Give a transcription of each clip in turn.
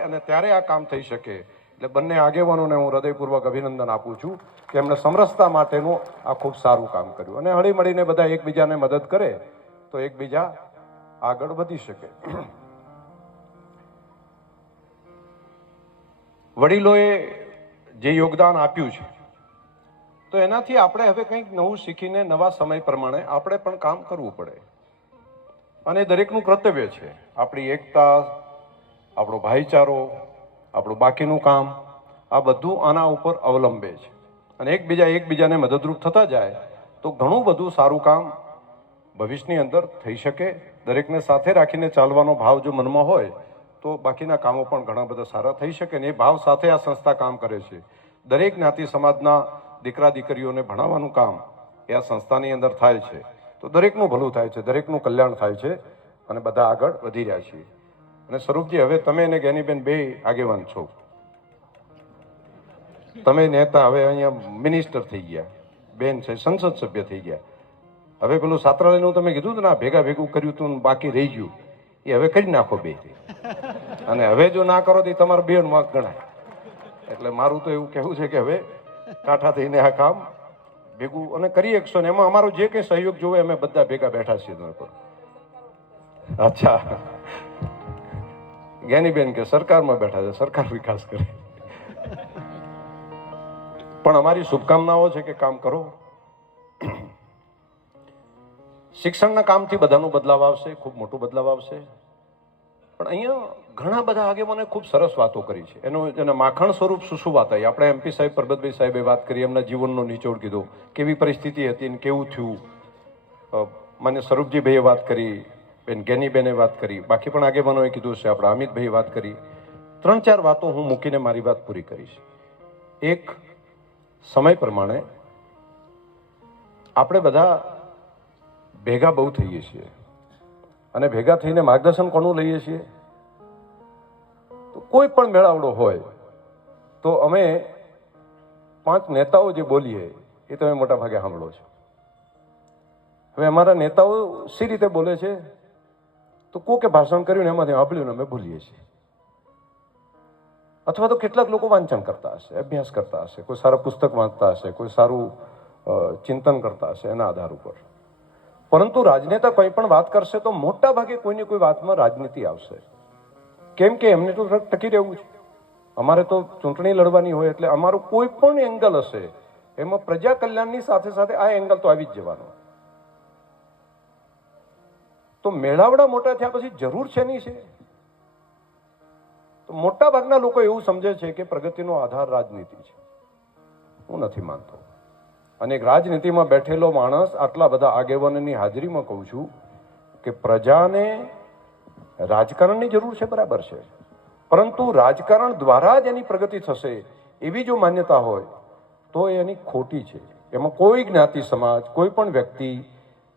અને ત્યારે આ કામ થઈ શકે. એટલે બંને આગેવાનોને હું હૃદયપૂર્વક અભિનંદન આપું છું કે એમણે સમરસતા માટેનું આ ખૂબ સારું કામ કર્યું અને હળીમળીને બધા એકબીજાને મદદ કરે તો એકબીજા આગળ વધી શકે. વડીલોએ જે યોગદાન આપ્યું છે તો એનાથી આપણે હવે કંઈક નવું શીખીને નવા સમય પ્રમાણે આપણે પણ કામ કરવું પડે અને દરેકનું કર્તવ્ય છે. આપણી એકતા, આપણો ભાઈચારો, આપણું બાકીનું કામ, આ બધું આના ઉપર અવલંબે છે અને એકબીજાને મદદરૂપ થતા જાય તો ઘણું બધું સારું કામ ભવિષ્યની અંદર થઈ શકે. દરેકને સાથે રાખીને ચાલવાનો ભાવ જો મનમાં હોય તો બાકીના કામો પણ ઘણા બધા સારા થઈ શકે ને એ ભાવ સાથે આ સંસ્થા કામ કરે છે. દરેક જ્ઞાતિ સમાજના દીકરા દીકરીઓને ભણાવવાનું કામ એ આ સંસ્થાની અંદર થાય છે તો દરેકનું ભલું થાય છે, દરેકનું કલ્યાણ થાય છે અને બધા આગળ વધી રહ્યા છીએ. અને સ્વરૂપજી, હવે તમે અને જ્ઞાનીબેન બે આગેવાન છો, તમે નેતા, હવે અહીંયા મિનિસ્ટર થઈ ગયા, બેન છે સંસદ સભ્ય થઈ ગયા. હવે પેલું છાત્રાલયનું તમે કીધું ને ભેગા ભેગું કર્યું હતું બાકી રહી ગયું, એ હવે કરી નાખો બે. અને હવે જો ના કરો તો તમારા બેન વાંક ગણાય. એટલે મારું તો એવું કહેવું છે કે હવે કાંઠા થઈને આ કામ ભેગું અને કરી શકશો ને એમાં અમારો જે કંઈ સહયોગ જોવે અમે બધા ભેગા બેઠા છીએ તમે પર. અચ્છા, જ્ઞાનીબેન કે સરકારમાં બેઠા છે, સરકાર વિકાસ કરે. પણ અમારી શુભકામનાઓ છે કે કામ કરો. શિક્ષણના કામથી બધાનો બદલાવ આવશે, ખૂબ મોટો બદલાવ આવશે. પણ અહીંયા ઘણા બધા આગેવાને ખૂબ સરસ વાતો કરી છે. એના માખણ સ્વરૂપ શું વાત આવી. આપણે એમપી સાહેબ, પરબતભાઈ સાહેબે વાત કરી, એમના જીવનનો નિચોડ કીધો, કેવી પરિસ્થિતિ હતી ને કેવું થયું. માન્ય સ્વરૂપજીભાઈએ વાત કરી, બેન જ્ઞાનીબેને વાત કરી, બાકી પણ આગેવાનોએ કીધું છે, આપણા અમિતભાઈએ વાત કરી. 3-4 વાતો હું મૂકીને મારી વાત પૂરી કરીશ. એક, સમય પ્રમાણે આપણે બધા ભેગા બહુ થઈએ છીએ અને ભેગા થઈને માર્ગદર્શન કોનું લઈએ છીએ? તો કોઈ પણ મેળાવડો હોય તો અમે 5 નેતાઓ જે બોલીએ એ તમે મોટા ભાગે સાંભળો છો. હવે અમારા નેતાઓ સી રીતે બોલે છે તો કોકે ભાષણ કર્યું ને એમાંથી સાંભળ્યું ને અમે ભૂલીએ છીએ. અથવા તો કેટલાક લોકો વાંચન કરતા હશે, અભ્યાસ કરતા હશે, કોઈ સારા પુસ્તક વાંચતા હશે, કોઈ સારું ચિંતન કરતા હશે એના આધાર ઉપર. પરંતુ રાજનેતા કોઈ પણ વાત કરશે તો મોટા ભાગે કોઈની કોઈ વાતમાં રાજનીતિ આવશે. કેમ કે એમને તો ટકી રહેવું છે. અમારે તો ચૂંટણી લડવાની હોય એટલે અમારું કોઈ પણ એંગલ હશે એમાં પ્રજા કલ્યાણની સાથે સાથે આ એંગલ તો આવી જ જવાનો. તો મેળાવડા મોટા થયા પછી જરૂર છે નહીં છે. તો મોટા ભાગના લોકો એવું સમજે છે કે પ્રગતિનો આધાર રાજનીતિ છે. હું નથી માનતો. અને રાજનીતિમાં બેઠેલો માણસ આટલા બધા આગેવાનોની હાજરીમાં કહું છું કે પ્રજાને રાજકારણની જરૂર છે, બરાબર છે, પરંતુ રાજકારણ દ્વારા જ એની પ્રગતિ થશે એવી જો માન્યતા હોય તો એની ખોટી છે. એમાં કોઈ જ્ઞાતિ સમાજ, કોઈ પણ વ્યક્તિ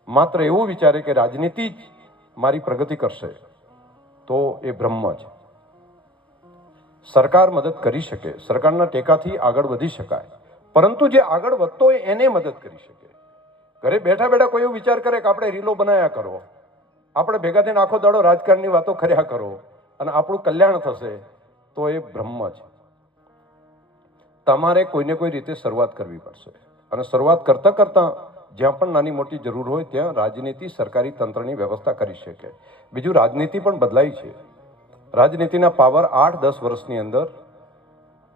માત્ર એવું વિચારે કે રાજનીતિ જ મારી પ્રગતિ કરશે તો એ બ્રહ્મ છે. સરકાર મદદ કરી શકે, સરકારના ટેકાથી આગળ વધી શકાય, પરંતુ જે આગળ વધતો હોય એને મદદ કરી શકે. ઘરે બેઠા બેઠા કોઈ એવું વિચાર કરે કે આપણે રીલો બનાવ્યા કરો, આપણે ભેગા થઈને આખો દાડો રાજકારણની વાતો કર્યા કરો અને આપણું કલ્યાણ થશે તો એ બ્રહ્મ છે. તમારે કોઈને કોઈ રીતે શરૂઆત કરવી પડશે અને શરૂઆત કરતાં કરતાં જ્યાં પણ નાની મોટી જરૂર હોય ત્યાં રાજનીતિ, સરકારી તંત્રની વ્યવસ્થા કરી શકે. બીજું, રાજનીતિ પણ બદલાઈ છે. રાજનીતિના પાવર 8-10 વર્ષની અંદર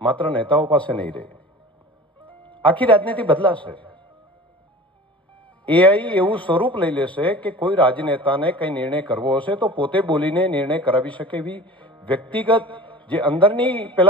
માત્ર નેતાઓ પાસે નહીં રહે, આખી રાજનીતિ બદલાશે. એઆઈ એવું સ્વરૂપ લઈ લેશે કે કોઈ રાજનેતાને કંઈ નિર્ણય કરવો હશે તો પોતે બોલીને નિર્ણય કરાવી શકે એવી વ્યક્તિગત જે અંદરની પેલા